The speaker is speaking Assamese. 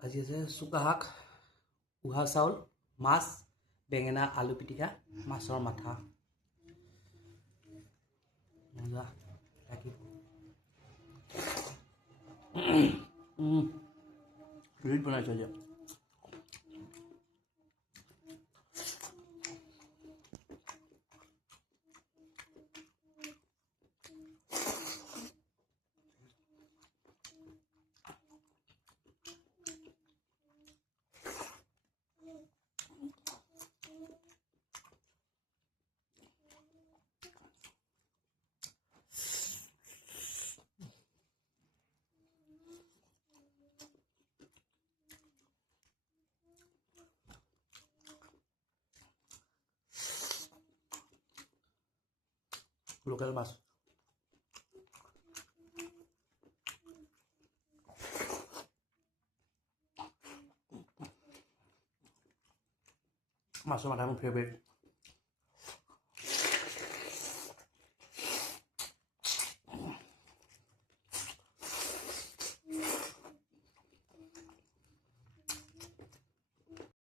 আজি আছে চুকা শাক, উহা চাউল, মাছ, বেঙেনা, আলু পিটিকা, মাছৰ মাথা। মজা লাগিব। জুইত বনাইছোঁ আজি। লোকেল মাছ। মাছৰ মাথা মোৰ ফেভৰেট।